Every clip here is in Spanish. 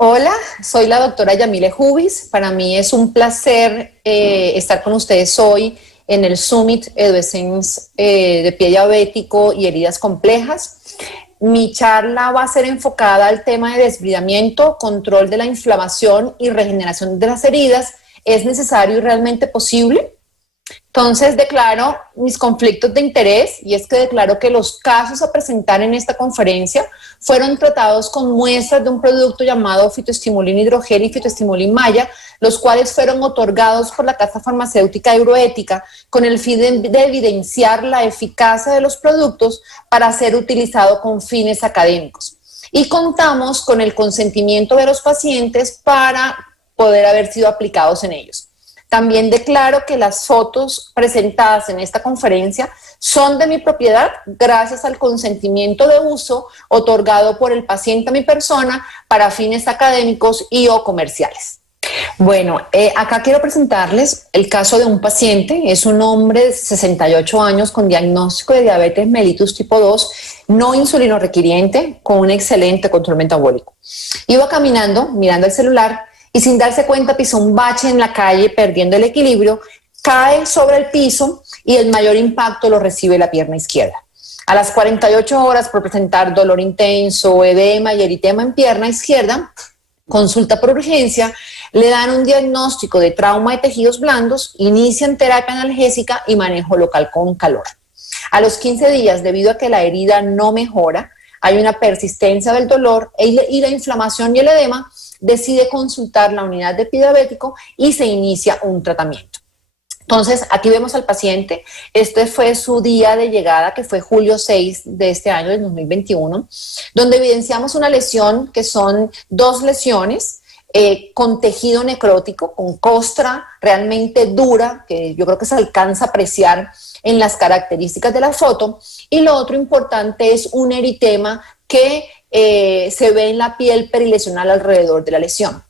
Hola, soy la doctora Yamile Jubis. Para mí es un placer estar con ustedes hoy en el Summit EduEssence de pie diabético y heridas complejas. Mi charla va a ser enfocada al tema de desbridamiento, control de la inflamación y regeneración de las heridas. ¿Es necesario y realmente posible? Entonces declaro mis conflictos de interés y es que declaro que los casos a presentar en esta conferencia fueron tratados con muestras de un producto llamado Fitoestimulin Hidrogel y Fitoestimulin Maya, los cuales fueron otorgados por la Casa Farmacéutica Euroética con el fin de evidenciar la eficacia de los productos para ser utilizado con fines académicos. Y contamos con el consentimiento de los pacientes para poder haber sido aplicados en ellos. También declaro que las fotos presentadas en esta conferencia son de mi propiedad gracias al consentimiento de uso otorgado por el paciente a mi persona para fines académicos y o comerciales. Bueno, acá quiero presentarles el caso de un paciente. Es un hombre de 68 años con diagnóstico de diabetes mellitus tipo 2, no insulino requiriente, con un excelente control metabólico. Iba caminando, mirando el celular, y sin darse cuenta pisó un bache en la calle, perdiendo el equilibrio, cae sobre el piso y el mayor impacto lo recibe la pierna izquierda. A las 48 horas, por presentar dolor intenso, edema y eritema en pierna izquierda, consulta por urgencia, le dan un diagnóstico de trauma de tejidos blandos, inician terapia analgésica y manejo local con calor. A los 15 días, debido a que la herida no mejora, hay una persistencia del dolor y la inflamación y el edema, decide consultar la unidad de pie diabético y se inicia un tratamiento. Entonces, aquí vemos al paciente. Este fue su día de llegada, que fue julio 6 de este año, del 2021, donde evidenciamos una lesión que son dos lesiones con tejido necrótico, con costra realmente dura, que yo creo que se alcanza a apreciar en las características de la foto. Y lo otro importante es un eritema que se ve en la piel perilesional alrededor de la lesión.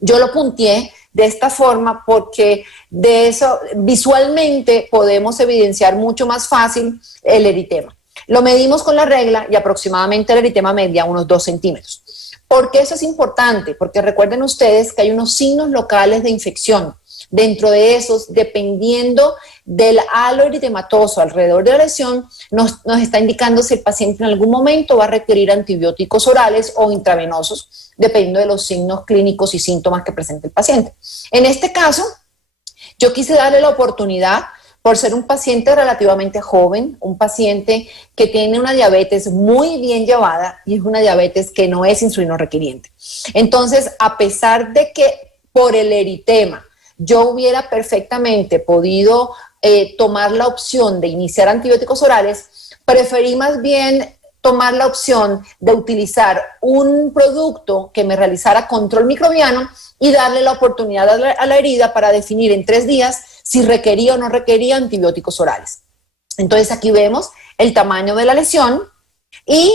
Yo lo punteé de esta forma porque de eso visualmente podemos evidenciar mucho más fácil el eritema. Lo medimos con la regla y aproximadamente el eritema medía unos 2 centímetros. ¿Por qué eso es importante? Porque recuerden ustedes que hay unos signos locales de infección. Dentro de esos, dependiendo del halo eritematoso alrededor de la lesión, nos está indicando si el paciente en algún momento va a requerir antibióticos orales o intravenosos, dependiendo de los signos clínicos y síntomas que presente el paciente. En este caso, yo quise darle la oportunidad, por ser un paciente relativamente joven, un paciente que tiene una diabetes muy bien llevada y es una diabetes que no es insulino requiriente. Entonces, a pesar de que por el eritema yo hubiera perfectamente podido tomar la opción de iniciar antibióticos orales, preferí más bien tomar la opción de utilizar un producto que me realizara control microbiano y darle la oportunidad a la herida para definir en 3 días si requería o no requería antibióticos orales. Entonces aquí vemos el tamaño de la lesión y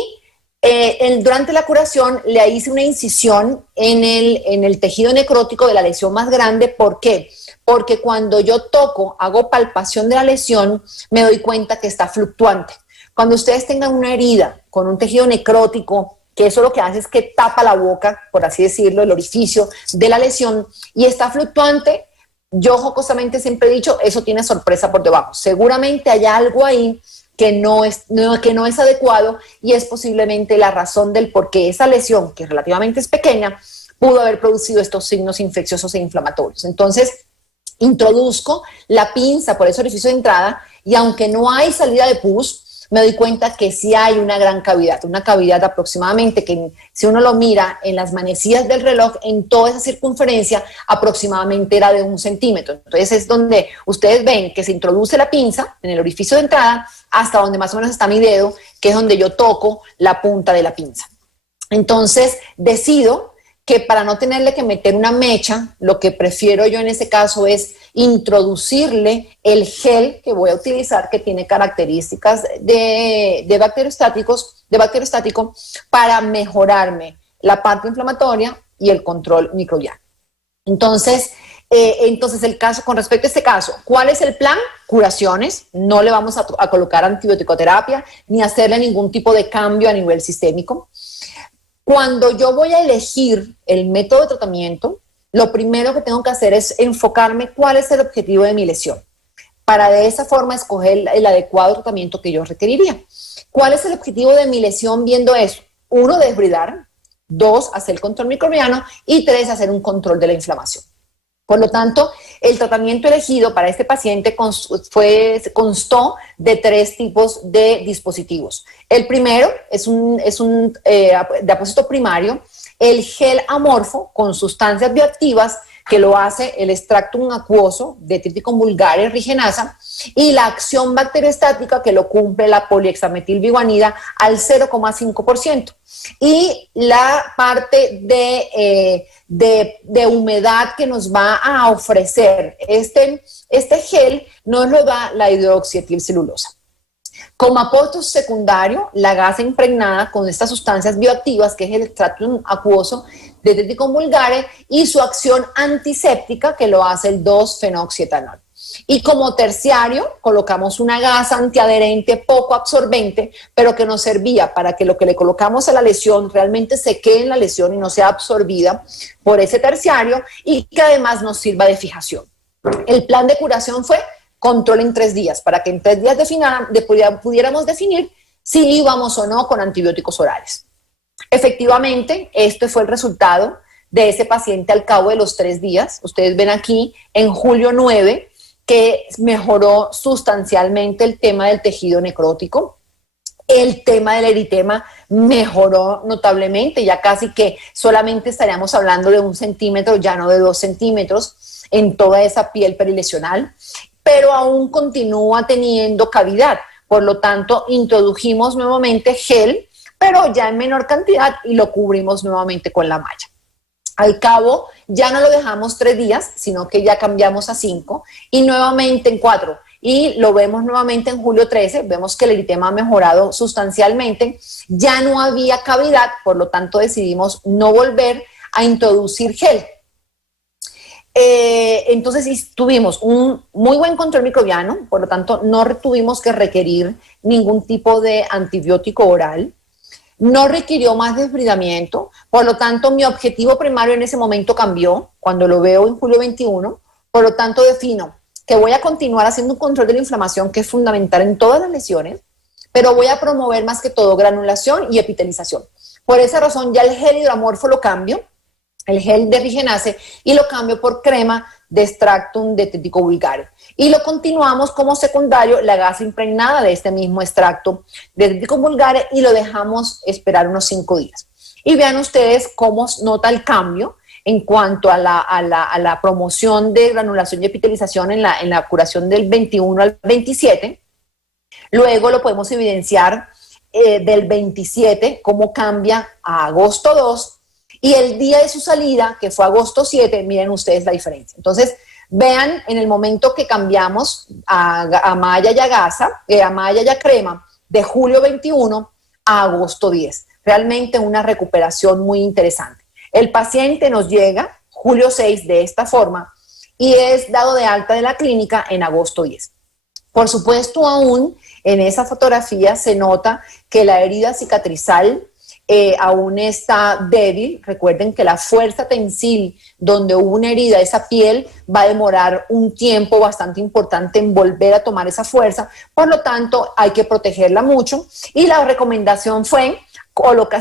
durante la curación le hice una incisión en el tejido necrótico de la lesión más grande. ¿Por qué? Porque cuando yo toco, hago palpación de la lesión, me doy cuenta que está fluctuante. Cuando ustedes tengan una herida con un tejido necrótico, que eso lo que hace es que tapa la boca, por así decirlo, el orificio de la lesión, y está fluctuante, yo jocosamente siempre he dicho, eso tiene sorpresa por debajo. Seguramente hay algo ahí que no es adecuado y es posiblemente la razón del por qué esa lesión, que relativamente es pequeña, pudo haber producido estos signos infecciosos e inflamatorios. Entonces, introduzco la pinza por ese orificio de entrada y aunque no hay salida de pus, me doy cuenta que sí hay una gran cavidad, una cavidad aproximadamente que si uno lo mira en las manecillas del reloj, en toda esa circunferencia aproximadamente era de 1 centímetro. Entonces es donde ustedes ven que se introduce la pinza en el orificio de entrada hasta donde más o menos está mi dedo, que es donde yo toco la punta de la pinza. Entonces decido que para no tenerle que meter una mecha, lo que prefiero yo en ese caso es introducirle el gel que voy a utilizar, que tiene características de bacteriostático, para mejorarme la parte inflamatoria y el control microbiano. Entonces el caso, con respecto a este caso, ¿cuál es el plan? Curaciones. No le vamos a colocar antibiótico-terapia ni hacerle ningún tipo de cambio a nivel sistémico. Cuando yo voy a elegir el método de tratamiento, lo primero que tengo que hacer es enfocarme cuál es el objetivo de mi lesión, para de esa forma escoger el adecuado tratamiento que yo requeriría. ¿Cuál es el objetivo de mi lesión viendo eso? 1, desbridar. 2, hacer el control microbiano. Y 3, hacer un control de la inflamación. Por lo tanto, el tratamiento elegido para este paciente constó de 3 tipos de dispositivos. El primero es un depósito primario, el gel amorfo con sustancias bioactivas que lo hace el extractum acuoso de Triticum vulgaris rigenasa, y la acción bacteriostática que lo cumple la polihexametilbiguanida al 0,5%. Y la parte de humedad que nos va a ofrecer este gel nos lo da la hidroxietilcelulosa. Como aporte secundario, la gasa impregnada con estas sustancias bioactivas, que es el extractum acuoso de Triticum vulgaris, y su acción antiséptica, que lo hace el 2-fenoxietanol. Y como terciario, colocamos una gasa antiadherente poco absorbente, pero que nos servía para que lo que le colocamos a la lesión realmente se quede en la lesión y no sea absorbida por ese terciario, y que además nos sirva de fijación. El plan de curación fue control en 3 días, para que en 3 días pudiéramos definir si íbamos o no con antibióticos orales. Efectivamente, este fue el resultado de ese paciente al cabo de los 3 días. Ustedes ven aquí en julio 9 que mejoró sustancialmente el tema del tejido necrótico. El tema del eritema mejoró notablemente, ya casi que solamente estaríamos hablando de 1 centímetro, ya no de 2 centímetros en toda esa piel perilesional, pero aún continúa teniendo cavidad. Por lo tanto, introdujimos nuevamente gel, pero ya en menor cantidad, y lo cubrimos nuevamente con la malla. Al cabo, ya no lo dejamos 3 días, sino que ya cambiamos a 5, y nuevamente en 4. Y lo vemos nuevamente en julio 13, vemos que el eritema ha mejorado sustancialmente, ya no había cavidad, por lo tanto decidimos no volver a introducir gel. Entonces tuvimos un muy buen control microbiano, por lo tanto no tuvimos que requerir ningún tipo de antibiótico oral. No requirió más desbridamiento, por lo tanto mi objetivo primario en ese momento cambió cuando lo veo en julio 21, por lo tanto defino que voy a continuar haciendo un control de la inflamación, que es fundamental en todas las lesiones, pero voy a promover más que todo granulación y epitelización. Por esa razón ya el gel hidroamorfo lo cambio, el gel de Rigenase, y lo cambio por crema de extractum de Triticum vulgaris. Y lo continuamos como secundario, la gasa impregnada de este mismo extracto de Triticum vulgaris, y lo dejamos esperar unos 5 días. Y vean ustedes cómo nota el cambio en cuanto a la promoción de granulación y epitelización en la curación del 21 al 27. Luego lo podemos evidenciar del 27, cómo cambia a agosto 2, y el día de su salida, que fue agosto 7, miren ustedes la diferencia. Entonces, vean en el momento que cambiamos a malla y a gasa, a malla y a crema, de julio 21 a agosto 10. Realmente una recuperación muy interesante. El paciente nos llega julio 6 de esta forma y es dado de alta de la clínica en agosto 10. Por supuesto, aún en esa fotografía se nota que la herida cicatrizal aún está débil. Recuerden que la fuerza tensil donde hubo una herida, esa piel va a demorar un tiempo bastante importante en volver a tomar esa fuerza, por lo tanto hay que protegerla mucho, y la recomendación fue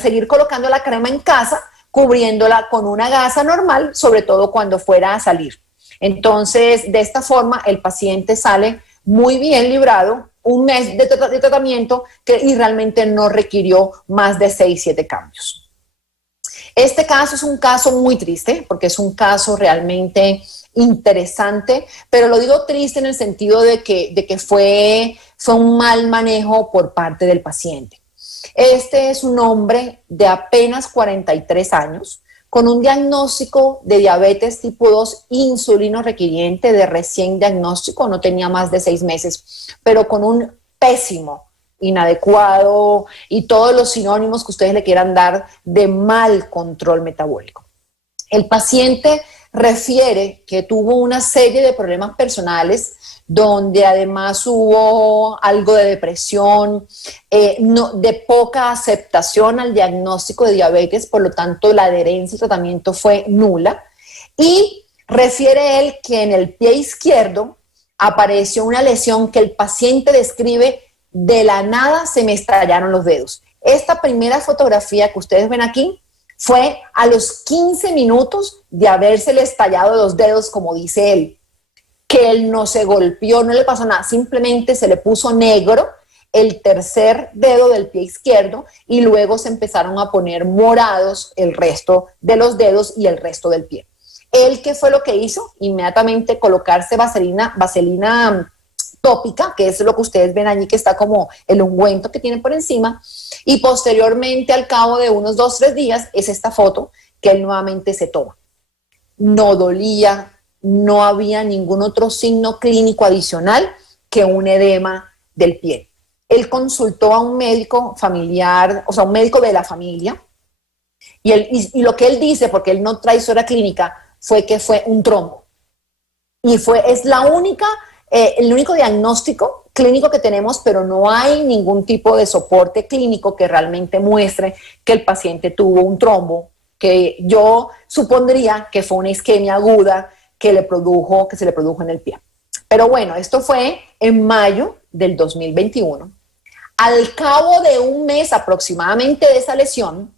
seguir colocando la crema en casa, cubriéndola con una gasa normal, sobre todo cuando fuera a salir. Entonces, de esta forma el paciente sale muy bien librado, un mes de tratamiento y realmente no requirió más de 6-7 cambios. Este caso es un caso muy triste porque es un caso realmente interesante, pero lo digo triste en el sentido de que fue un mal manejo por parte del paciente. Este es un hombre de apenas 43 años, con un diagnóstico de diabetes tipo 2 insulino requiriente, de recién diagnóstico, no tenía más de 6 meses, pero con un pésimo, inadecuado y todos los sinónimos que ustedes le quieran dar de mal control metabólico. El paciente refiere que tuvo una serie de problemas personales, donde además hubo algo de depresión, de poca aceptación al diagnóstico de diabetes, por lo tanto la adherencia al tratamiento fue nula. Y refiere él que en el pie izquierdo apareció una lesión que el paciente describe: de la nada se me estallaron los dedos. Esta primera fotografía que ustedes ven aquí fue a los 15 minutos de habérsele estallado los dedos, como dice él, que él no se golpeó, no le pasó nada, simplemente se le puso negro el tercer dedo del pie izquierdo y luego se empezaron a poner morados el resto de los dedos y el resto del pie. Él, ¿qué fue lo que hizo? Inmediatamente colocarse vaselina tópica, que es lo que ustedes ven allí, que está como el ungüento que tiene por encima, y posteriormente, al cabo de unos 2-3 días, es esta foto que él nuevamente se toma. No dolía, no había ningún otro signo clínico adicional que un edema del pie. Él consultó a un médico familiar, o sea, un médico de la familia, y lo que él dice, porque él no trae historia clínica, fue que fue un trombo. Y es el único diagnóstico clínico que tenemos, pero no hay ningún tipo de soporte clínico que realmente muestre que el paciente tuvo un trombo, que yo supondría que fue una isquemia aguda que se le produjo en el pie. Pero bueno, esto fue en mayo del 2021. Al cabo de un mes aproximadamente de esa lesión,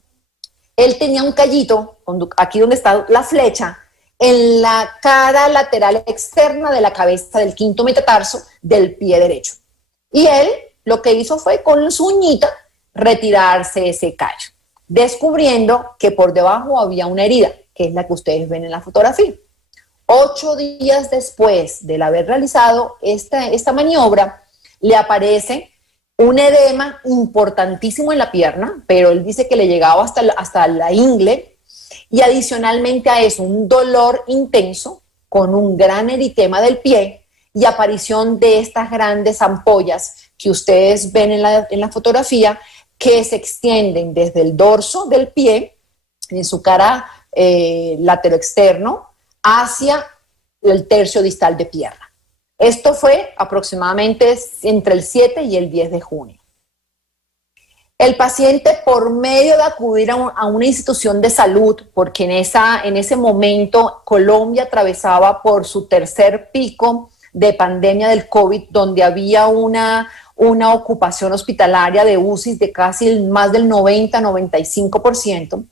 él tenía un callito, aquí donde está la flecha, en la cara lateral externa de la cabeza del quinto metatarso del pie derecho. Y él lo que hizo fue con su uñita retirarse ese callo, descubriendo que por debajo había una herida, que es la que ustedes ven en la fotografía. 8 días después de haber realizado esta maniobra, le aparece un edema importantísimo en la pierna, pero él dice que le llegaba hasta la ingle, y adicionalmente a eso un dolor intenso con un gran eritema del pie y aparición de estas grandes ampollas que ustedes ven en la fotografía, que se extienden desde el dorso del pie, en su cara lateral externo, hacia el tercio distal de pierna. Esto fue aproximadamente entre el 7 y el 10 de junio. El paciente, por medio de acudir a una institución de salud, porque en ese momento Colombia atravesaba por su tercer pico de pandemia del COVID, donde había una ocupación hospitalaria de UCI de casi más del 90-95%,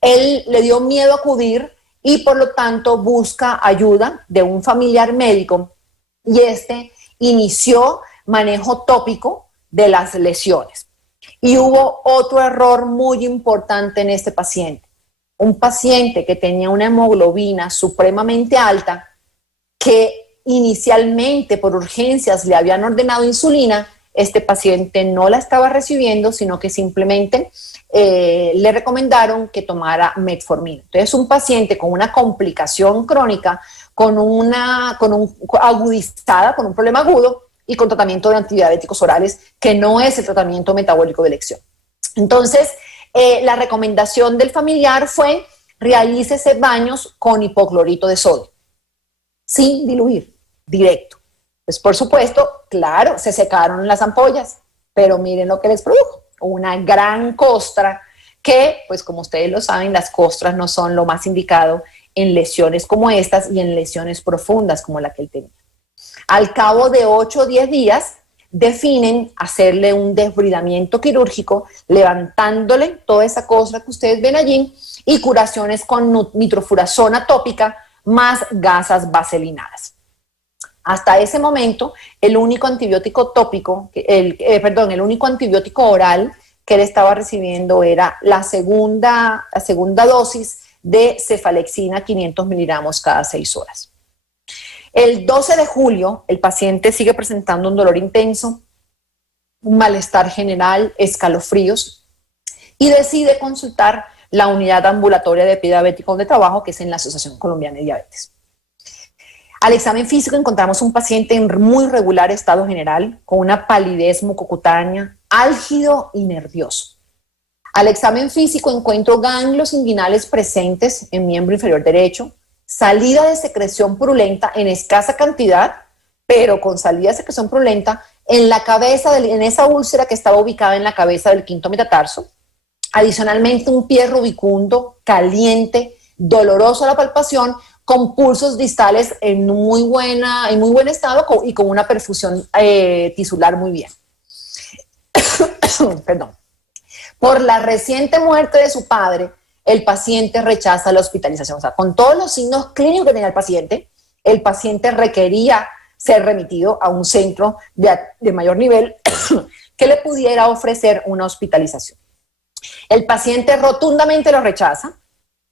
él le dio miedo acudir y por lo tanto busca ayuda de un familiar médico, y inició manejo tópico de las lesiones. Y hubo otro error muy importante en este paciente. Un paciente que tenía una hemoglobina supremamente alta, que inicialmente por urgencias le habían ordenado insulina, este paciente no la estaba recibiendo, sino que simplemente le recomendaron que tomara metformina. Entonces, un paciente con una complicación crónica, con un problema agudo, y con tratamiento de antidiabéticos orales, que no es el tratamiento metabólico de elección. Entonces, la recomendación del familiar fue: realícese baños con hipoclorito de sodio, sin diluir, directo. Pues por supuesto, claro, se secaron las ampollas, pero miren lo que les produjo: una gran costra, que, pues como ustedes lo saben, las costras no son lo más indicado en lesiones como estas y en lesiones profundas como la que él tenía. Al cabo de 8 o 10 días, definen hacerle un desbridamiento quirúrgico, levantándole toda esa costra que ustedes ven allí, y curaciones con nitrofurazona tópica más gasas vaselinadas. Hasta ese momento, el único antibiótico el único antibiótico oral que él estaba recibiendo era la segunda dosis de cefalexina, 500 miligramos cada 6 horas. El 12 de julio, el paciente sigue presentando un dolor intenso, un malestar general, escalofríos, y decide consultar la unidad ambulatoria de pie diabético donde trabajo, que es en la Asociación Colombiana de Diabetes. Al examen físico encontramos un paciente en muy regular estado general, con una palidez mucocutánea, álgido y nervioso. Al examen físico encuentro ganglios inguinales presentes en miembro inferior derecho, salida de secreción purulenta en escasa cantidad, pero con salida de secreción purulenta en la cabeza, en esa úlcera que estaba ubicada en la cabeza del quinto metatarso. Adicionalmente, un pie rubicundo, caliente, doloroso a la palpación, con pulsos distales en muy buen estado y con una perfusión tisular muy bien. Perdón. Por la reciente muerte de su padre, el paciente rechaza la hospitalización. O sea, con todos los signos clínicos que tenía el paciente requería ser remitido a un centro de mayor nivel que le pudiera ofrecer una hospitalización. El paciente rotundamente lo rechaza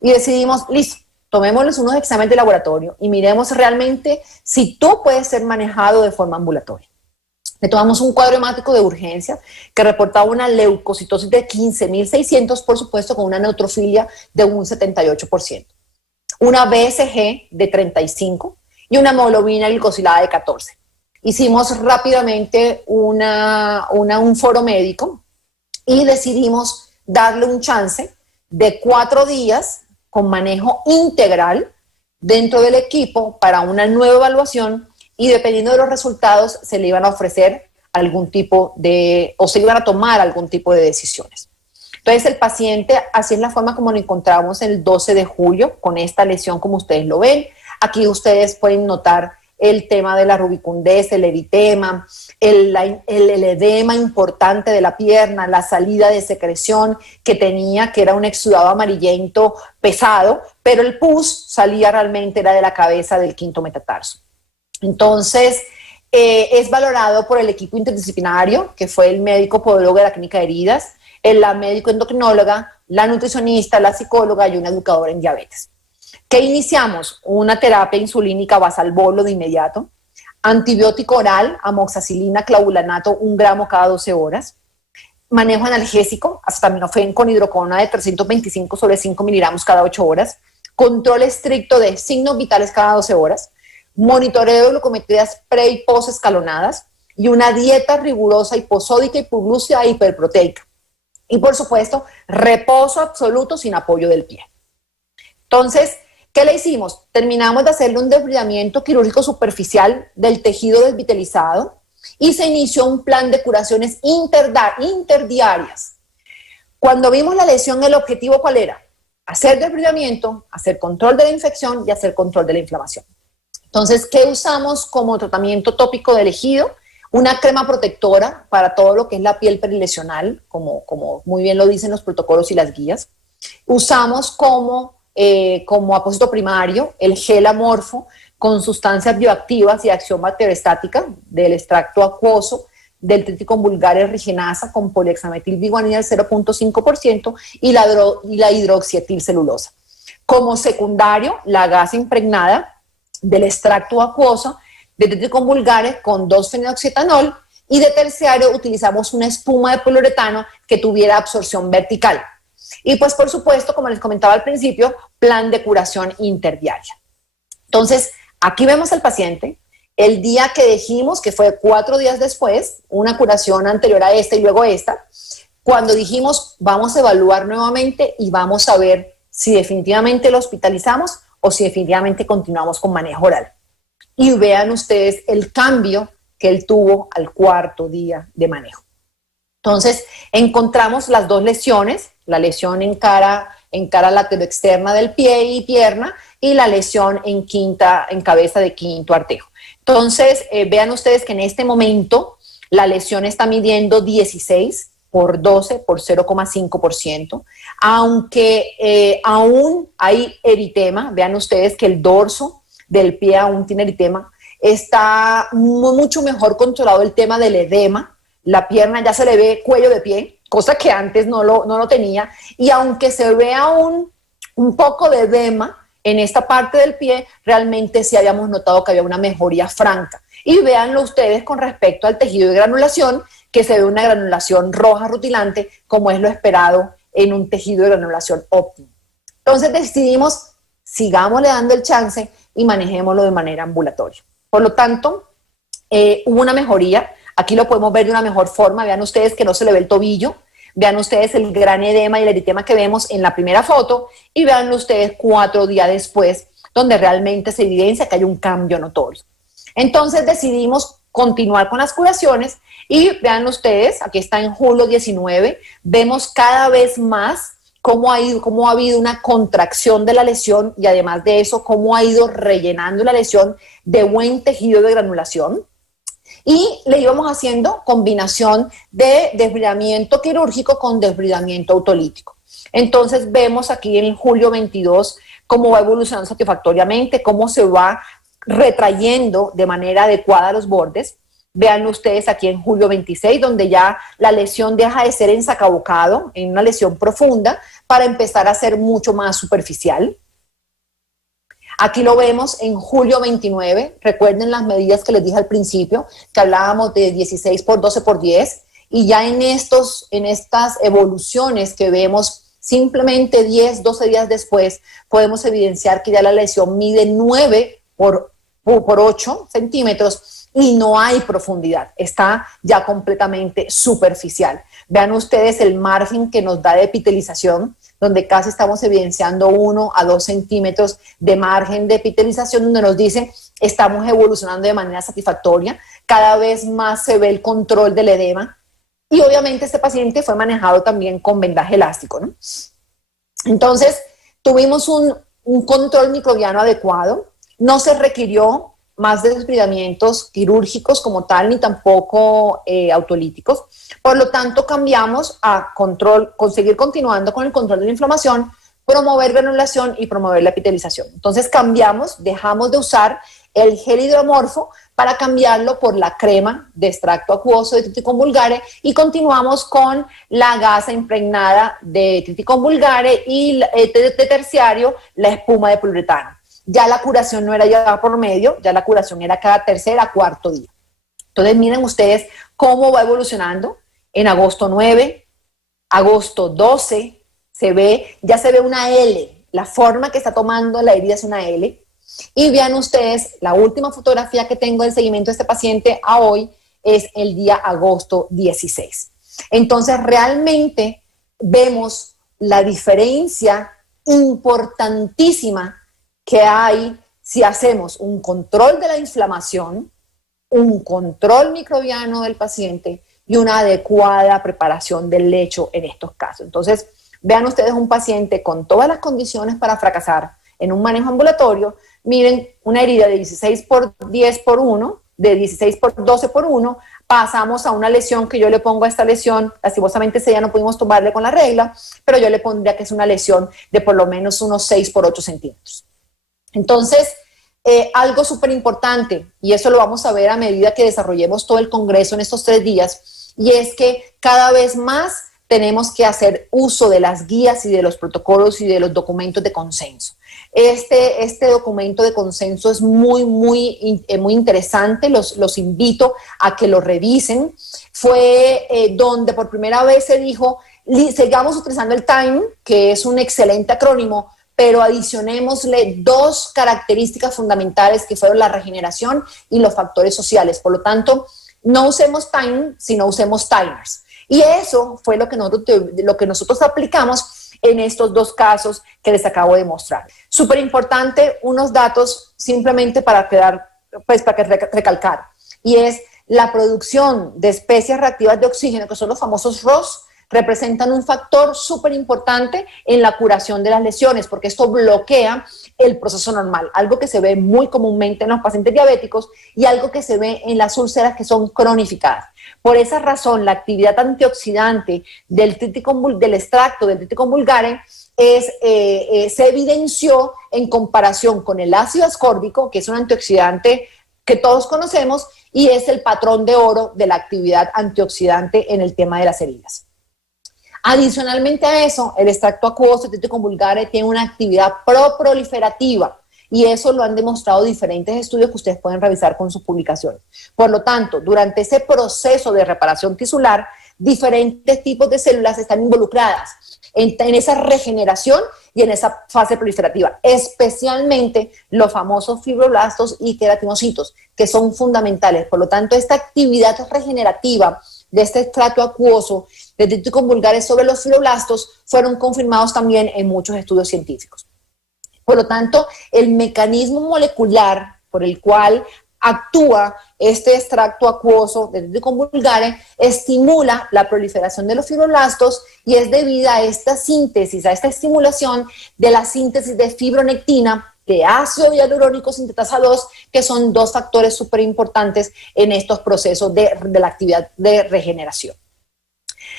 y decidimos, listo, tomémosles unos exámenes de laboratorio y miremos realmente si tú puedes ser manejado de forma ambulatoria. Le tomamos un cuadro hemático de urgencia que reportaba una leucocitosis de 15.600, por supuesto, con una neutrofilia de un 78%, una BSG de 35 y una hemoglobina glicosilada de 14. Hicimos rápidamente un foro médico y decidimos darle un chance de 4 días con manejo integral dentro del equipo para una nueva evaluación, y dependiendo de los resultados se le iban a ofrecer algún tipo o se iban a tomar algún tipo de decisiones. Entonces el paciente, así es la forma como lo encontramos el 12 de julio, con esta lesión como ustedes lo ven. Aquí ustedes pueden notar el tema de la rubicundez, el eritema, el edema importante de la pierna, la salida de secreción que tenía, que era un exudado amarillento pesado, pero el pus salía realmente, era de la cabeza del quinto metatarso. Entonces, es valorado por el equipo interdisciplinario, que fue el médico podólogo de la clínica de heridas, la médico endocrinóloga, la nutricionista, la psicóloga y una educadora en diabetes. ¿Qué iniciamos? Una terapia insulínica Basalbolo de inmediato, antibiótico oral, amoxicilina, clavulanato, 1 gramo cada 12 horas, manejo analgésico, acetaminofén con hidrocona de 325 sobre 5 miligramos cada 8 horas, control estricto de signos vitales cada 12 horas, monitoreo de glucometrías pre y post escalonadas y una dieta rigurosa hiposódica, hipoglúcea e hiperproteica. Y por supuesto, reposo absoluto sin apoyo del pie. Entonces, ¿qué le hicimos? Terminamos de hacerle un desbridamiento quirúrgico superficial del tejido desvitalizado y se inició un plan de curaciones interdiarias. Cuando vimos la lesión, el objetivo ¿cuál era? Hacer desbridamiento, hacer control de la infección y hacer control de la inflamación. Entonces, ¿qué usamos como tratamiento tópico de elegido? Una crema protectora para todo lo que es la piel perilesional, como muy bien lo dicen los protocolos y las guías. Usamos como apósito primario el gel amorfo con sustancias bioactivas y acción bacteriostática del extracto acuoso del Triticum vulgaris riginasa con polihexametilbiguanida del 0.5% y la hidroxietilcelulosa. Como secundario, la gasa impregnada del extracto acuoso de Triticum vulgaris con 2-fenoxietanol, y de terciario utilizamos una espuma de poliuretano que tuviera absorción vertical. Y pues por supuesto, como les comentaba al principio, plan de curación interdiaria. Entonces, aquí vemos al paciente el día que dijimos, que fue 4 días después, una curación anterior a esta y luego esta, cuando dijimos vamos a evaluar nuevamente y vamos a ver si definitivamente lo hospitalizamos o si definitivamente continuamos con manejo oral. Y vean ustedes el cambio que él tuvo al 4.º día de manejo. Entonces, encontramos las 2 lesiones, la lesión en cara lateroexterna del pie y pierna, y la lesión en cabeza de quinto artejo. Entonces, vean ustedes que en este momento la lesión está midiendo 16 por 12 por 0,5%, aunque aún hay eritema. Vean ustedes que el dorso del pie aún tiene eritema. Está mucho mejor controlado el tema del edema. La pierna ya se le ve cuello de pie, cosa que antes no lo tenía. Y aunque se vea un poco de edema en esta parte del pie, realmente sí habíamos notado que había una mejoría franca. Y véanlo ustedes con respecto al tejido de granulación, que se ve una granulación roja rutilante, como es lo esperado en un tejido de granulación óptimo. Entonces decidimos, sigámosle dando el chance y manejémoslo de manera ambulatoria. Por lo tanto, hubo una mejoría. Aquí lo podemos ver de una mejor forma. Vean ustedes que no se le ve el tobillo. Vean ustedes el gran edema y el eritema que vemos en la primera foto, y vean ustedes 4 días después, donde realmente se evidencia que hay un cambio notorio. Entonces decidimos continuar con las curaciones y vean ustedes, aquí está en julio 19, vemos cada vez más cómo ha habido una contracción de la lesión y además de eso, cómo ha ido rellenando la lesión de buen tejido de granulación. Y le íbamos haciendo combinación de desbridamiento quirúrgico con desbridamiento autolítico. Entonces vemos aquí en julio 22 cómo va evolucionando satisfactoriamente, cómo se va retrayendo de manera adecuada los bordes. Vean ustedes aquí en julio 26, donde ya la lesión deja de ser ensacabocado, en una lesión profunda, para empezar a ser mucho más superficial. Aquí lo vemos en julio 29, recuerden las medidas que les dije al principio, que hablábamos de 16 por 12 por 10, y ya en estas evoluciones que vemos simplemente 10, 12 días después, podemos evidenciar que ya la lesión mide 9 por 8 centímetros y no hay profundidad, está ya completamente superficial. Vean ustedes el margen que nos da de epitelización, donde casi estamos evidenciando 1 a 2 centímetros de margen de epitelización, donde nos dice estamos evolucionando de manera satisfactoria, cada vez más se ve el control del edema y obviamente este paciente fue manejado también con vendaje elástico, ¿no? Entonces tuvimos un control microbiano adecuado, no se requirió más desbridamientos quirúrgicos como tal, ni tampoco autolíticos. Por lo tanto, cambiamos a seguir continuando con el control de la inflamación, promover granulación y promover la epitelización. Entonces cambiamos, dejamos de usar el gel hidromorfo para cambiarlo por la crema de extracto acuoso de Triticum vulgare y continuamos con la gasa impregnada de Triticum vulgare y de terciario la espuma de poliuretano. Ya la curación no era ya por medio, ya la curación era cada tercer a cuarto día. Entonces miren ustedes cómo va evolucionando. En agosto 9, agosto 12, ya se ve una L, la forma que está tomando la herida es una L. Y vean ustedes, la última fotografía que tengo del seguimiento de este paciente a hoy es el día agosto 16. Entonces realmente vemos la diferencia importantísima que hay si hacemos un control de la inflamación, un control microbiano del paciente y una adecuada preparación del lecho en estos casos. Entonces, vean ustedes un paciente con todas las condiciones para fracasar en un manejo ambulatorio. Miren, una herida de 16 por 10 por 1, de 16 por 12 por 1, pasamos a una lesión que yo le pongo a esta lesión, lastimosamente ese ya no pudimos tomarle con la regla, pero yo le pondría que es una lesión de por lo menos unos 6 por 8 centímetros. Entonces, algo súper importante, y eso lo vamos a ver a medida que desarrollemos todo el congreso en estos 3 días, y es que cada vez más tenemos que hacer uso de las guías y de los protocolos y de los documentos de consenso. Este documento de consenso es muy interesante, los invito a que lo revisen. Fue donde por primera vez se dijo, sigamos utilizando el TIME, que es un excelente acrónimo, pero adicionémosle 2 características fundamentales que fueron la regeneración y los factores sociales. Por lo tanto, no usemos time, sino usemos timers. Y eso fue lo que nosotros aplicamos en estos 2 casos que les acabo de mostrar. Súper importante, unos datos simplemente para recalcar, y es la producción de especies reactivas de oxígeno, que son los famosos ROS, representan un factor súper importante en la curación de las lesiones, porque esto bloquea el proceso normal, algo que se ve muy comúnmente en los pacientes diabéticos y algo que se ve en las úlceras que son cronificadas. Por esa razón, la actividad antioxidante del extracto del Triticum vulgare se evidenció en comparación con el ácido ascórbico, que es un antioxidante que todos conocemos y es el patrón de oro de la actividad antioxidante en el tema de las heridas. Adicionalmente a eso, el extracto acuoso de Triticum vulgare tiene una actividad proproliferativa y eso lo han demostrado diferentes estudios que ustedes pueden revisar con sus publicaciones. Por lo tanto, durante ese proceso de reparación tisular, diferentes tipos de células están involucradas en esa regeneración y en esa fase proliferativa, especialmente los famosos fibroblastos y queratinocitos, que son fundamentales. Por lo tanto, esta actividad regenerativa de este extracto acuoso de Triticum vulgare sobre los fibroblastos fueron confirmados también en muchos estudios científicos. Por lo tanto, el mecanismo molecular por el cual actúa este extracto acuoso del Detriticum vulgare, estimula la proliferación de los fibroblastos y es debida a esta síntesis, a esta estimulación de la síntesis de fibronectina, de ácido hialurónico sintetasa 2, que son dos factores súper importantes en estos procesos de la actividad de regeneración.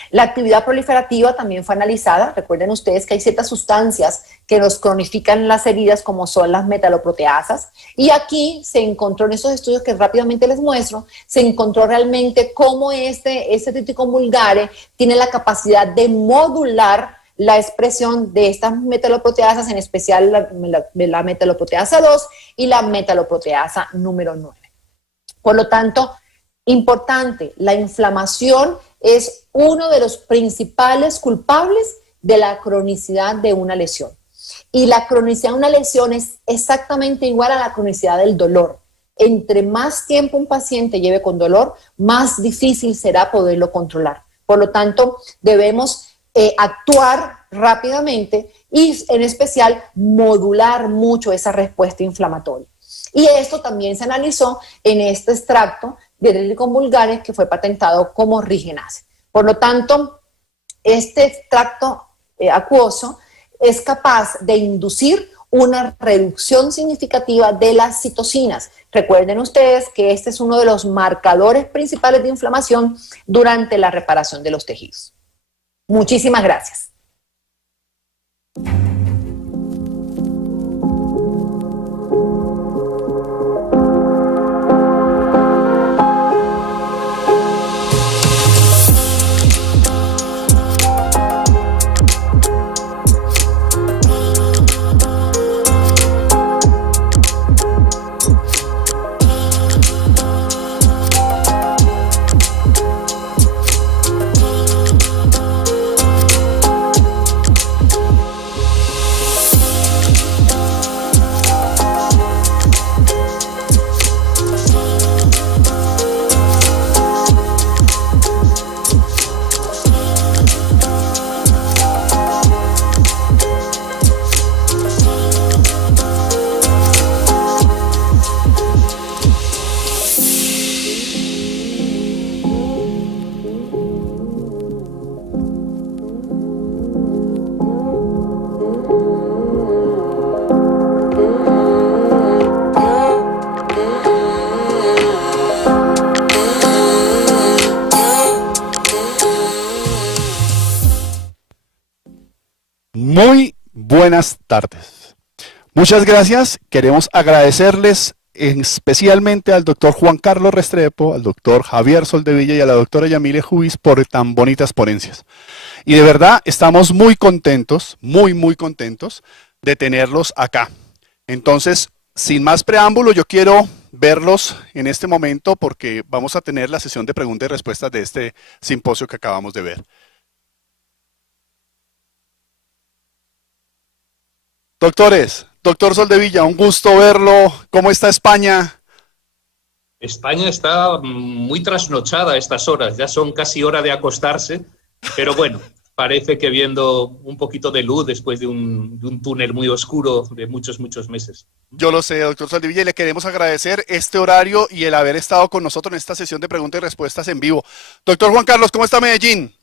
La actividad proliferativa también fue analizada. Recuerden ustedes que hay ciertas sustancias que nos cronifican las heridas, como son las metaloproteasas, y aquí se encontró en estos estudios que rápidamente les muestro, se encontró realmente cómo este Detriticum vulgare tiene la capacidad de modular la expresión de estas metaloproteasas, en especial la metaloproteasa 2 y la metaloproteasa número 9. Por lo tanto, importante, la inflamación es uno de los principales culpables de la cronicidad de una lesión. Y la cronicidad de una lesión es exactamente igual a la cronicidad del dolor. Entre más tiempo un paciente lleve con dolor, más difícil será poderlo controlar. Por lo tanto, debemos actuar rápidamente y en especial modular mucho esa respuesta inflamatoria. Y esto también se analizó en este extracto de Detriticum vulgare que fue patentado como Rigenase. Por lo tanto, este extracto acuoso es capaz de inducir una reducción significativa de las citocinas. Recuerden ustedes que este es uno de los marcadores principales de inflamación durante la reparación de los tejidos. Muchísimas gracias. Muy buenas tardes. Muchas gracias. Queremos agradecerles especialmente al doctor Juan Carlos Restrepo, al doctor Javier Soldevilla y a la doctora Yamile Juvis por tan bonitas ponencias. Y de verdad estamos muy contentos, muy contentos de tenerlos acá. Entonces, sin más preámbulo, yo quiero verlos en este momento porque vamos a tener la sesión de preguntas y respuestas de este simposio que acabamos de ver. Doctores, doctor Soldevilla, un gusto verlo. ¿Cómo está España? España está muy trasnochada a estas horas, ya son casi hora de acostarse, pero bueno, parece que viendo un poquito de luz después de un túnel muy oscuro de muchos meses. Yo lo sé, doctor Soldevilla, y le queremos agradecer este horario y el haber estado con nosotros en esta sesión de preguntas y respuestas en vivo. Doctor Juan Carlos, ¿cómo está Medellín?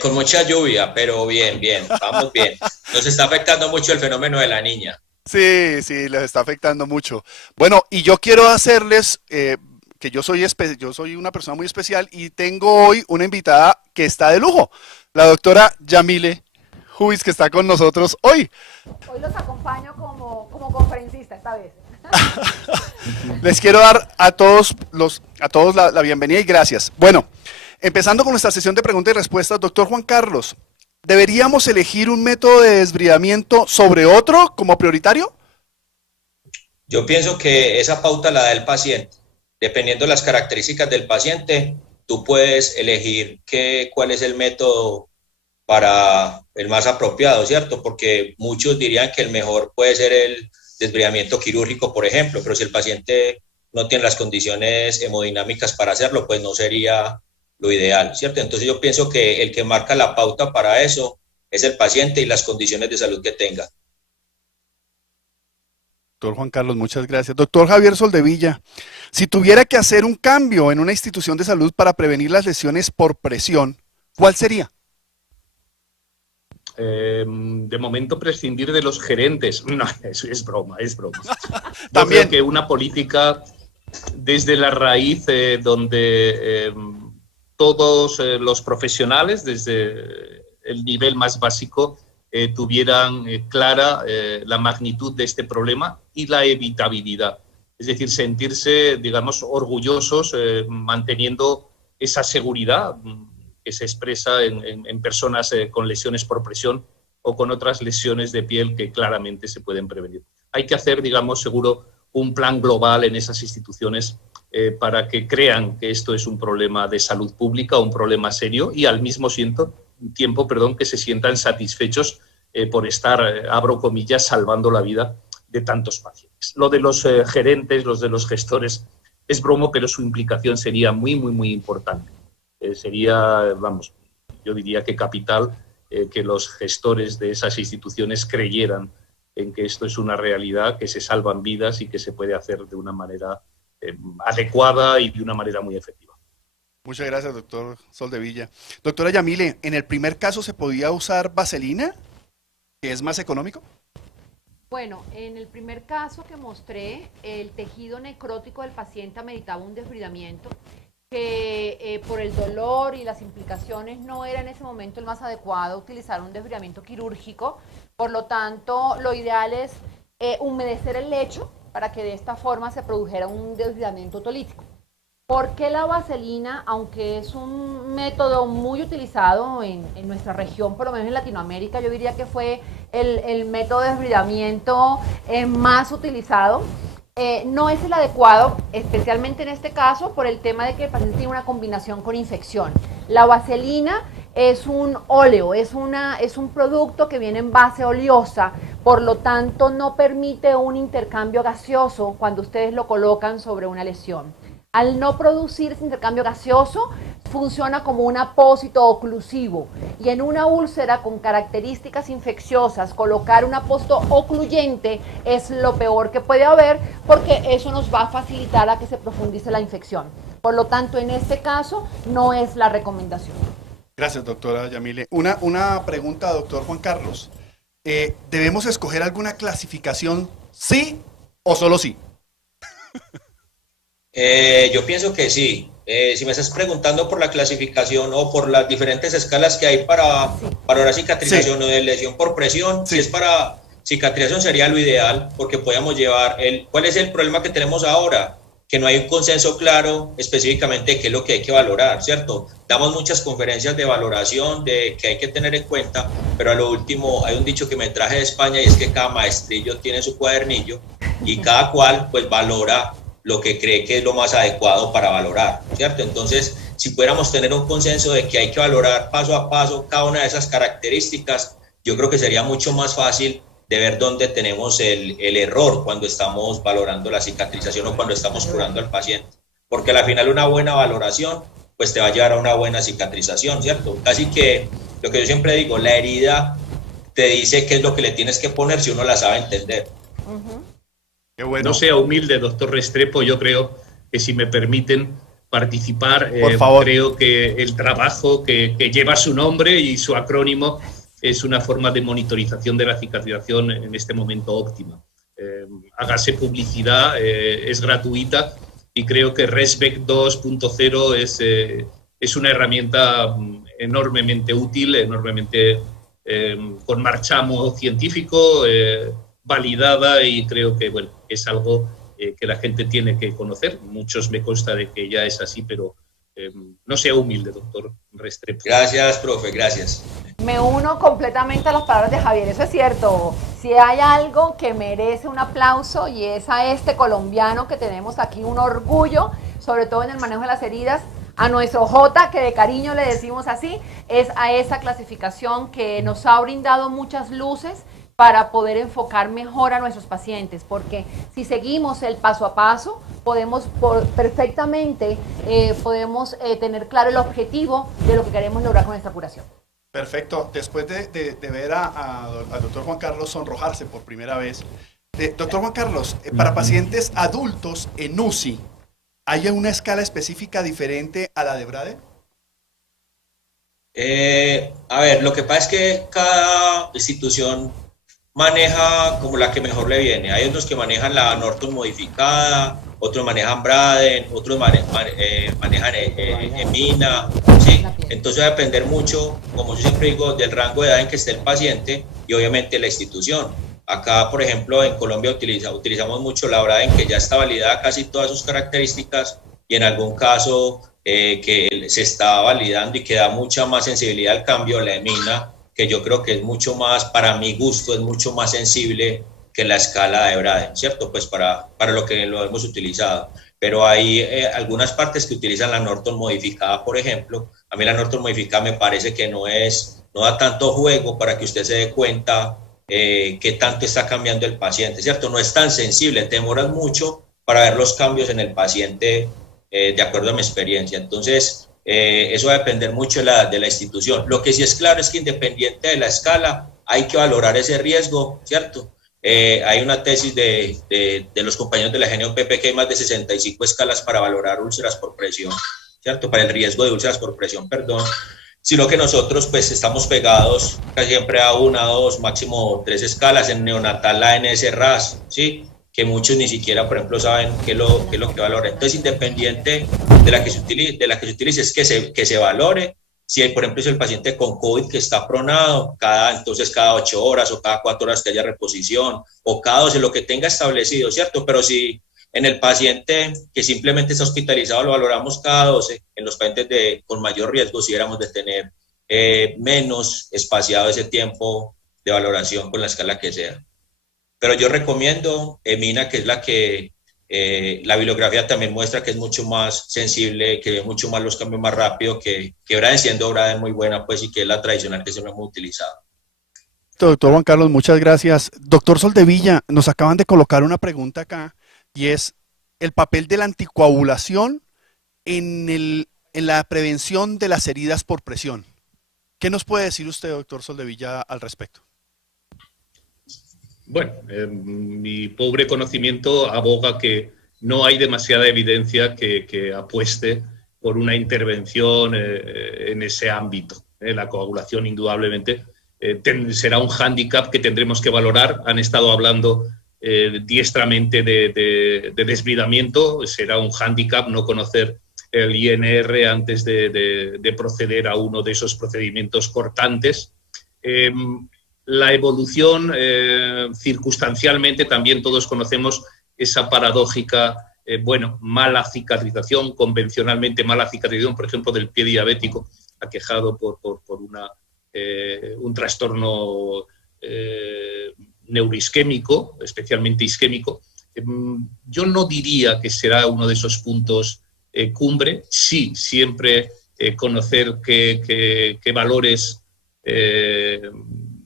Con mucha lluvia, pero bien, vamos bien. Nos está afectando mucho el fenómeno de la niña. Sí, les está afectando mucho. Bueno, y yo quiero hacerles que yo soy una persona muy especial y tengo hoy una invitada que está de lujo, la doctora Yamile Juvis, que está con nosotros hoy. Hoy los acompaño como conferencista esta vez. Les quiero dar a todos la bienvenida y gracias. Bueno, empezando con nuestra sesión de preguntas y respuestas, doctor Juan Carlos, ¿deberíamos elegir un método de desbridamiento sobre otro como prioritario? Yo pienso que esa pauta la da el paciente. Dependiendo de las características del paciente, tú puedes elegir cuál es el método para el más apropiado, ¿cierto? Porque muchos dirían que el mejor puede ser el desbridamiento quirúrgico, por ejemplo, pero si el paciente no tiene las condiciones hemodinámicas para hacerlo, pues no sería lo ideal, ¿cierto? Entonces yo pienso que el que marca la pauta para eso es el paciente y las condiciones de salud que tenga. doctor Juan Carlos, muchas gracias. Doctor Javier Soldevilla, si tuviera que hacer un cambio en una institución de salud para prevenir las lesiones por presión, ¿cuál sería? De momento prescindir de los gerentes. No, es broma, es broma. Yo También. creo que una política desde la raíz donde todos los profesionales, desde el nivel más básico, tuvieran clara la magnitud de este problema y la evitabilidad. Es decir, sentirse, digamos, orgullosos manteniendo esa seguridad que se expresa en personas con lesiones por presión o con otras lesiones de piel que claramente se pueden prevenir. Hay que hacer, digamos, seguro, un plan global en esas instituciones para que crean que esto es un problema de salud pública, un problema serio, y al mismo tiempo, que se sientan satisfechos por estar, abro comillas, salvando la vida de tantos pacientes. Lo de los gerentes, los de los gestores, es broma, pero su implicación sería muy, muy, muy importante. Sería, yo diría que capital que los gestores de esas instituciones creyeran en que esto es una realidad, que se salvan vidas y que se puede hacer de una manera adecuada y de una manera muy efectiva. Muchas gracias, doctor Soldevilla. Doctora Yamile, ¿en el primer caso se podía usar vaselina, que es más económico? Bueno, en el primer caso que mostré, el tejido necrótico del paciente ameritaba un desbridamiento que por el dolor y las implicaciones no era en ese momento el más adecuado utilizar un desbridamiento quirúrgico. Por lo tanto, lo ideal es humedecer el lecho para que de esta forma se produjera un desbridamiento autolítico. ¿Por qué la vaselina, aunque es un método muy utilizado en nuestra región, por lo menos en Latinoamérica, yo diría que fue el método de desbridamiento más utilizado? No es el adecuado, especialmente en este caso, por el tema de que el paciente tiene una combinación con infección. La vaselina es un óleo, es un producto que viene en base oleosa, por lo tanto no permite un intercambio gaseoso cuando ustedes lo colocan sobre una lesión. Al no producir ese intercambio gaseoso, funciona como un apósito oclusivo, y en una úlcera con características infecciosas, colocar un apósito ocluyente es lo peor que puede haber, porque eso nos va a facilitar a que se profundice la infección. Por lo tanto, en este caso, no es la recomendación. Gracias, doctora Yamile. Una pregunta, doctor Juan Carlos. ¿Debemos escoger alguna clasificación sí o solo sí? Yo pienso que sí. Si me estás preguntando por la clasificación o por las diferentes escalas que hay para valorar cicatrización o de lesión por presión, si es para cicatrización sería lo ideal, porque podemos llevar ¿cuál es el problema que tenemos ahora? Que no hay un consenso claro específicamente de qué es lo que hay que valorar, ¿cierto? Damos muchas conferencias de valoración, de que hay que tener en cuenta, pero a lo último hay un dicho que me traje de España y es que cada maestrillo tiene su cuadernillo y cada cual pues valora lo que cree que es lo más adecuado para valorar, ¿cierto? Entonces, si pudiéramos tener un consenso de que hay que valorar paso a paso cada una de esas características, yo creo que sería mucho más fácil de ver dónde tenemos el error cuando estamos valorando la cicatrización o cuando estamos curando al paciente. Porque al final una buena valoración, pues te va a llevar a una buena cicatrización, ¿cierto? Casi que lo que yo siempre digo, la herida te dice qué es lo que le tienes que poner si uno la sabe entender. Qué bueno. No sea humilde, doctor Restrepo, yo creo que si me permiten participar, por favor. Creo que el trabajo que lleva su nombre y su acrónimo es una forma de monitorización de la cicatrización en este momento óptima. Hágase publicidad, es gratuita y creo que RESPEC 2.0 es una herramienta enormemente útil, enormemente con marchamo científico, validada, y creo que bueno, es algo que la gente tiene que conocer. Muchos me consta de que ya es así, pero no sea humilde, doctor Restrepo. Gracias, profe, gracias. Me uno completamente a las palabras de Javier, eso es cierto. Si hay algo que merece un aplauso, y es a este colombiano que tenemos aquí un orgullo, sobre todo en el manejo de las heridas, a nuestro J, que de cariño le decimos así, es a esa clasificación que nos ha brindado muchas luces para poder enfocar mejor a nuestros pacientes, porque si seguimos el paso a paso, podemos perfectamente tener claro el objetivo de lo que queremos lograr con esta curación. Perfecto. Después de ver al doctor Juan Carlos sonrojarse por primera vez, Doctor Juan Carlos, para pacientes adultos en UCI, ¿hay una escala específica diferente a la de Brade? A ver, lo que pasa es que cada institución maneja como la que mejor le viene. Hay otros que manejan la Norton modificada, otros manejan Braden, otros manejan Emina, ¿sí? Entonces va a depender mucho, como yo siempre digo, del rango de edad en que esté el paciente y obviamente la institución. Acá, por ejemplo, en Colombia utilizamos mucho la Braden, que ya está validada casi todas sus características, y en algún caso que se está validando y que da mucha más sensibilidad al cambio, la Emina, que yo creo que es mucho más, para mi gusto, es mucho más sensible que la escala de Braden, ¿cierto? Pues para lo que lo hemos utilizado. Pero hay algunas partes que utilizan la Norton modificada, por ejemplo. A mí la Norton modificada me parece que no da tanto juego para que usted se dé cuenta qué tanto está cambiando el paciente, ¿cierto? No es tan sensible, te demoras mucho para ver los cambios en el paciente de acuerdo a mi experiencia. Entonces, eso va a depender mucho de la institución. Lo que sí es claro es que independiente de la escala, hay que valorar ese riesgo, ¿cierto? Hay una tesis de los compañeros de la GNOPP que hay más de 65 escalas para valorar úlceras por presión, ¿cierto? Para el riesgo de úlceras por presión, perdón. Sino que nosotros pues estamos pegados casi siempre a 1, 2, máximo 3 escalas. En neonatal la ANS-RAS, ¿sí? Que muchos ni siquiera, por ejemplo, saben qué es lo que valora. Entonces, independiente de la que se utilice, es que se valore. Si, por ejemplo, es el paciente con COVID que está pronado, entonces cada 8 horas o cada 4 horas que haya reposición, o cada 12, lo que tenga establecido, ¿cierto? Pero si en el paciente que simplemente está hospitalizado lo valoramos cada 12, en los pacientes con mayor riesgo, si éramos de tener menos espaciado ese tiempo de valoración con la escala que sea. Pero yo recomiendo Emina, que es la que la bibliografía también muestra que es mucho más sensible, que ve mucho más los cambios más rápido, que Braden, siendo Braden muy buena, pues, y que es la tradicional que siempre hemos utilizado. Doctor Juan Carlos, muchas gracias. Doctor Soldevilla, nos acaban de colocar una pregunta acá, y es el papel de la anticoagulación en la prevención de las heridas por presión. ¿Qué nos puede decir usted, doctor Soldevilla, al respecto? Bueno, mi pobre conocimiento aboga que no hay demasiada evidencia que apueste por una intervención en ese ámbito. La coagulación, indudablemente, será un hándicap que tendremos que valorar. Han estado hablando diestramente de desbridamiento. Será un hándicap no conocer el INR antes de proceder a uno de esos procedimientos cortantes. La evolución, circunstancialmente, también todos conocemos esa paradójica, mala cicatrización, convencionalmente mala cicatrización, por ejemplo, del pie diabético, aquejado por un trastorno neuroisquémico, especialmente isquémico. Yo no diría que será uno de esos puntos cumbre. Sí, siempre conocer qué valores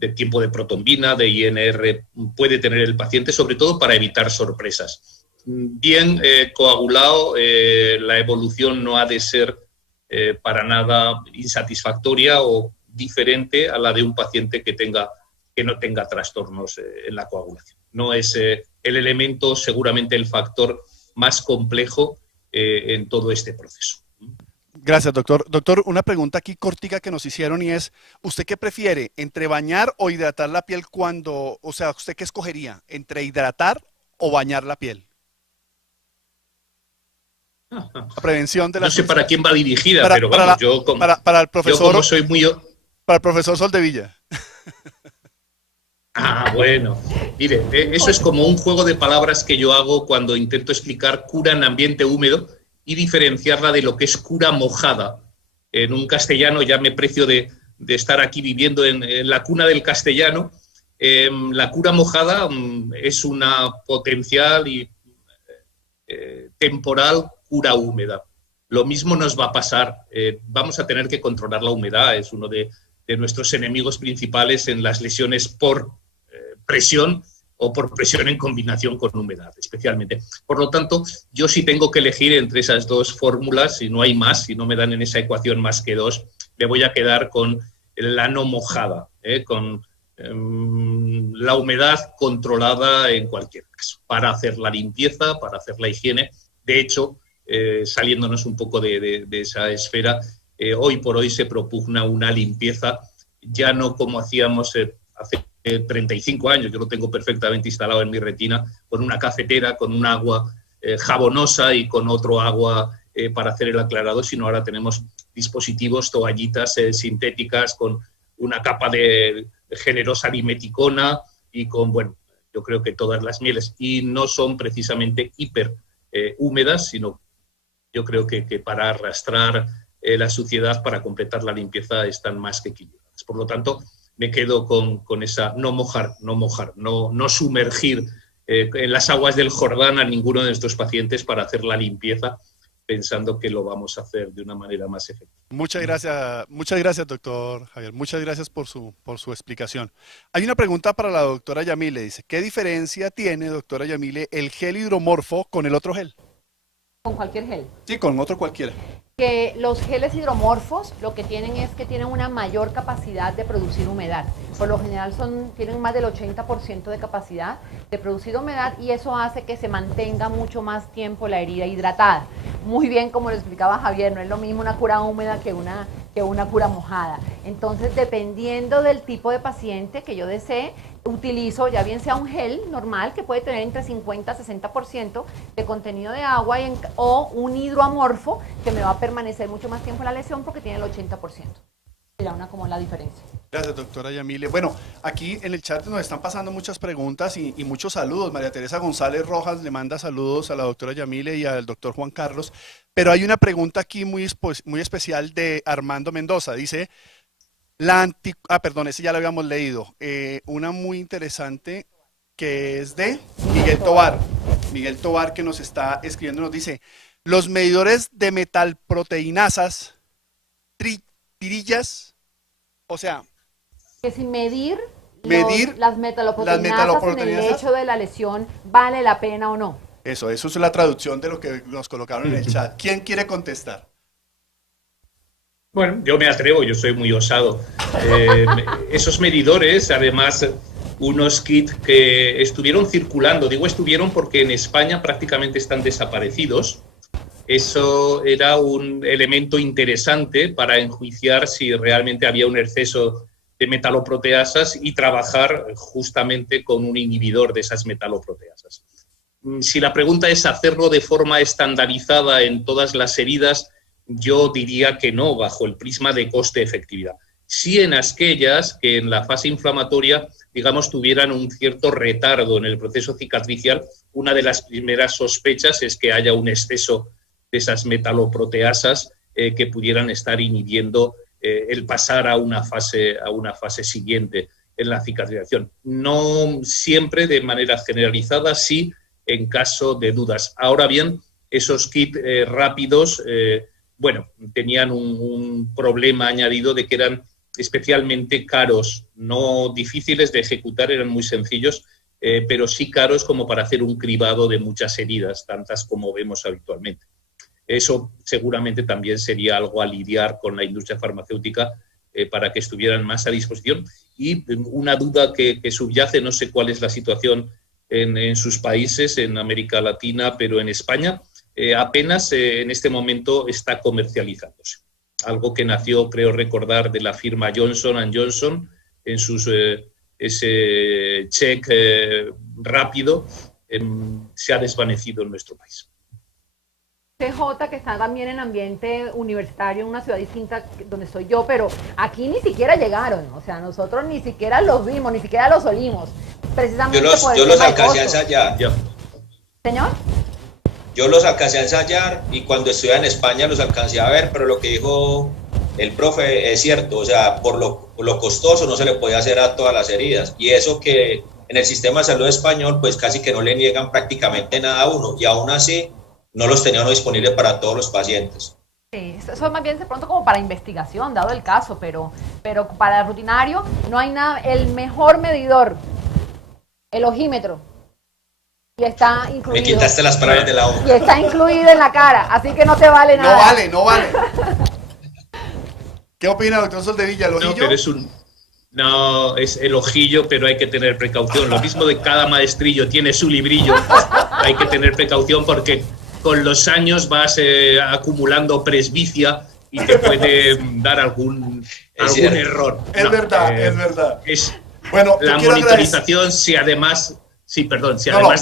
de tiempo de protombina, de INR puede tener el paciente, sobre todo para evitar sorpresas. Bien coagulado, la evolución no ha de ser para nada insatisfactoria o diferente a la de un paciente que no tenga trastornos en la coagulación. No es el elemento, seguramente el factor más complejo en todo este proceso. Gracias, doctor. Doctor, una pregunta aquí cortica que nos hicieron, y es, ¿usted qué prefiere, entre bañar o hidratar la piel ¿usted qué escogería, entre hidratar o bañar la piel? La prevención de la... No sé para quién va dirigida, pero vamos, para el profesor, yo como soy muy... Para el profesor Soldevilla. Bueno. Mire, eso es como un juego de palabras que yo hago cuando intento explicar cura en ambiente húmedo y diferenciarla de lo que es cura mojada. En un castellano, ya me precio de estar aquí viviendo en la cuna del castellano. La cura mojada es una potencial y temporal cura húmeda. Lo mismo nos va a pasar. Vamos a tener que controlar la humedad. Es uno de nuestros enemigos principales en las lesiones por presión o por presión en combinación con humedad, especialmente. Por lo tanto, yo sí tengo que elegir entre esas dos fórmulas, si no hay más, si no me dan en esa ecuación más que dos, me voy a quedar con la no mojada, con la humedad controlada en cualquier caso, para hacer la limpieza, para hacer la higiene. De hecho, saliéndonos un poco de esa esfera, hoy por hoy se propugna una limpieza ya no como hacíamos hace 35 años, yo lo tengo perfectamente instalado en mi retina, con una cafetera, con un agua jabonosa y con otro agua para hacer el aclarado, sino ahora tenemos dispositivos, toallitas sintéticas con una capa de generosa dimeticona y con, bueno, yo creo que todas las mieles, y no son precisamente hiper húmedas, sino yo creo que para arrastrar la suciedad, para completar la limpieza, están más que equilibradas. Por lo tanto, me quedo con esa no mojar, no sumergir en las aguas del Jordán a ninguno de nuestros pacientes para hacer la limpieza, pensando que lo vamos a hacer de una manera más efectiva. Muchas gracias, doctor Javier. Muchas gracias por su explicación. Hay una pregunta para la doctora Yamile. Dice, ¿qué diferencia tiene, doctora Yamile, el gel hidromorfo con el otro gel? Con cualquier gel. Sí, con otro cualquiera. Que los geles hidromorfos lo que tienen es que tienen una mayor capacidad de producir humedad. Por lo general tienen más del 80% de capacidad de producir humedad y eso hace que se mantenga mucho más tiempo la herida hidratada. Muy bien, como lo explicaba Javier, no es lo mismo una cura húmeda que una cura mojada. Entonces, dependiendo del tipo de paciente que yo desee, utilizo ya bien sea un gel normal que puede tener entre 50 y 60% de contenido de agua o un hidroamorfo que me va a permanecer mucho más tiempo en la lesión porque tiene el 80%. Mira, como la diferencia. Gracias, doctora Yamile. Bueno, aquí en el chat nos están pasando muchas preguntas y muchos saludos. María Teresa González Rojas le manda saludos a la doctora Yamile y al doctor Juan Carlos. Pero hay una pregunta aquí muy especial de Armando Mendoza. Dice, ese ya lo habíamos leído. Una muy interesante que es de Miguel Tobar. Miguel Tobar, que nos está escribiendo, nos dice, los medidores de metalproteinasas, tirillas, o sea... Que si medir las metaloproteinasas en el hecho de la lesión vale la pena o no. Eso es la traducción de lo que nos colocaron en el chat. ¿Quién quiere contestar? Bueno, yo me atrevo, yo soy muy osado. Esos medidores, además, unos kits que estuvieron circulando, digo estuvieron porque en España prácticamente están desaparecidos. Eso era un elemento interesante para enjuiciar si realmente había un exceso de metaloproteasas y trabajar justamente con un inhibidor de esas metaloproteasas. Si la pregunta es hacerlo de forma estandarizada en todas las heridas, yo diría que no, bajo el prisma de coste-efectividad. Sí en aquellas que en la fase inflamatoria, digamos, tuvieran un cierto retardo en el proceso cicatricial, una de las primeras sospechas es que haya un exceso de esas metaloproteasas que pudieran estar inhibiendo el pasar a una fase siguiente en la cicatrización. No siempre de manera generalizada, sí en caso de dudas. Ahora bien, esos kits rápidos, tenían un problema añadido de que eran especialmente caros, no difíciles de ejecutar, eran muy sencillos, pero sí caros como para hacer un cribado de muchas heridas, tantas como vemos habitualmente. Eso seguramente también sería algo a lidiar con la industria farmacéutica para que estuvieran más a disposición. Y una duda que subyace, no sé cuál es la situación en sus países, en América Latina, pero en España apenas en este momento está comercializándose. Algo que nació, creo recordar, de la firma Johnson & Johnson en ese check rápido, se ha desvanecido en nuestro país. CJ, que está también en ambiente universitario, en una ciudad distinta donde estoy yo, pero aquí ni siquiera llegaron, o sea, nosotros ni siquiera los vimos, ni siquiera los olimos. Precisamente yo los alcancé a ensayar. ¿Señor? Yo los alcancé a ensayar y cuando estuve en España los alcancé a ver, pero lo que dijo el profe es cierto, o sea, por lo costoso no se le puede hacer a todas las heridas, y eso que en el sistema de salud español pues casi que no le niegan prácticamente nada a uno, y aún así no los tenían disponibles para todos los pacientes. Sí, eso es más bien de pronto como para investigación, dado el caso, pero para el rutinario no hay nada. El mejor medidor, el ojímetro, y está incluido. Me quitaste las palabras de la boca. Y está incluido en la cara, así que no te vale nada. No vale. ¿Qué opina, doctor Soldevilla? No, pero No, es el ojillo, pero hay que tener precaución. Lo mismo de cada maestrillo tiene su librillo. Hay que tener precaución porque con los años vas acumulando presbicia y te puede dar algún error. Es verdad, es verdad. Bueno, la monitorización, si además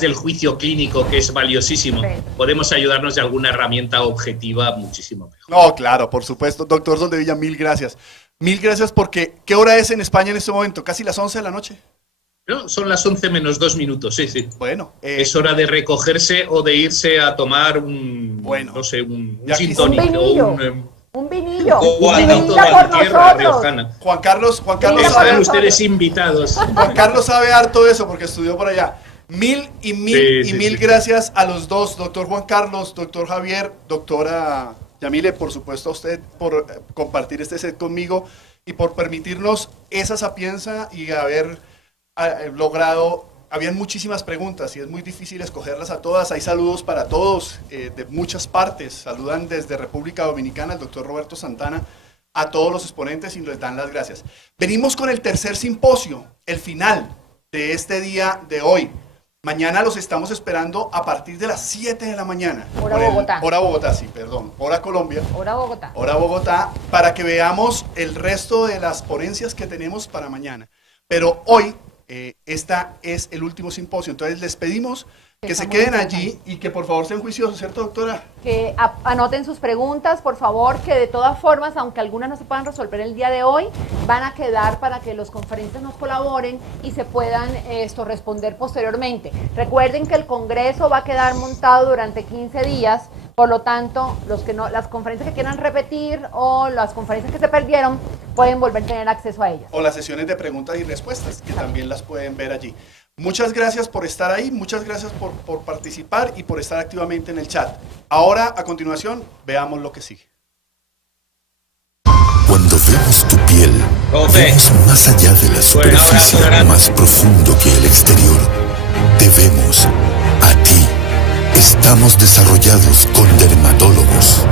del juicio clínico, que es valiosísimo, podemos ayudarnos de alguna herramienta objetiva muchísimo mejor. No, claro, por supuesto. Doctor Soldevilla, mil gracias. Mil gracias porque, ¿qué hora es en España en este momento? ¿Casi las 11 de la noche? No, son las 11 menos 2 minutos, sí. Bueno. Es hora de recogerse o de irse a tomar un gin tonic o un vinillo. Juan Carlos están sabe, ustedes invitados. Juan Carlos sabe harto de eso porque estudió por allá. Mil gracias a los dos, doctor Juan Carlos, doctor Javier, doctora Yamile, por supuesto a usted por compartir este set conmigo y por permitirnos esa sapienza y haber logrado. Habían muchísimas preguntas y es muy difícil escogerlas a todas. Hay saludos para todos de muchas partes. Saludan desde República Dominicana el doctor Roberto Santana a todos los exponentes y les dan las gracias. Venimos con el tercer simposio, el final de este día de hoy. Mañana los estamos esperando a partir de las 7 de la mañana. Hora Bogotá. Hora Bogotá, sí, perdón. Hora Colombia. Hora Bogotá. Hora Bogotá, para que veamos el resto de las ponencias que tenemos para mañana. Pero hoy, es el último simposio. Entonces les pedimos que se queden allí y que por favor sean juiciosos, ¿cierto, doctora? Que anoten sus preguntas, por favor, que de todas formas, aunque algunas no se puedan resolver el día de hoy, van a quedar para que los conferentes nos colaboren y se puedan responder posteriormente. Recuerden que el Congreso va a quedar montado durante 15 días, por lo tanto, las conferencias que quieran repetir o las conferencias que se perdieron, pueden volver a tener acceso a ellas. O las sesiones de preguntas y respuestas, que también las pueden ver allí. Muchas gracias por estar ahí, muchas gracias por participar y por estar activamente en el chat. Ahora, a continuación, veamos lo que sigue. Cuando vemos tu piel, vemos más allá de la superficie, más profundo que el exterior. Te vemos a ti. Estamos desarrollados con dermatólogos.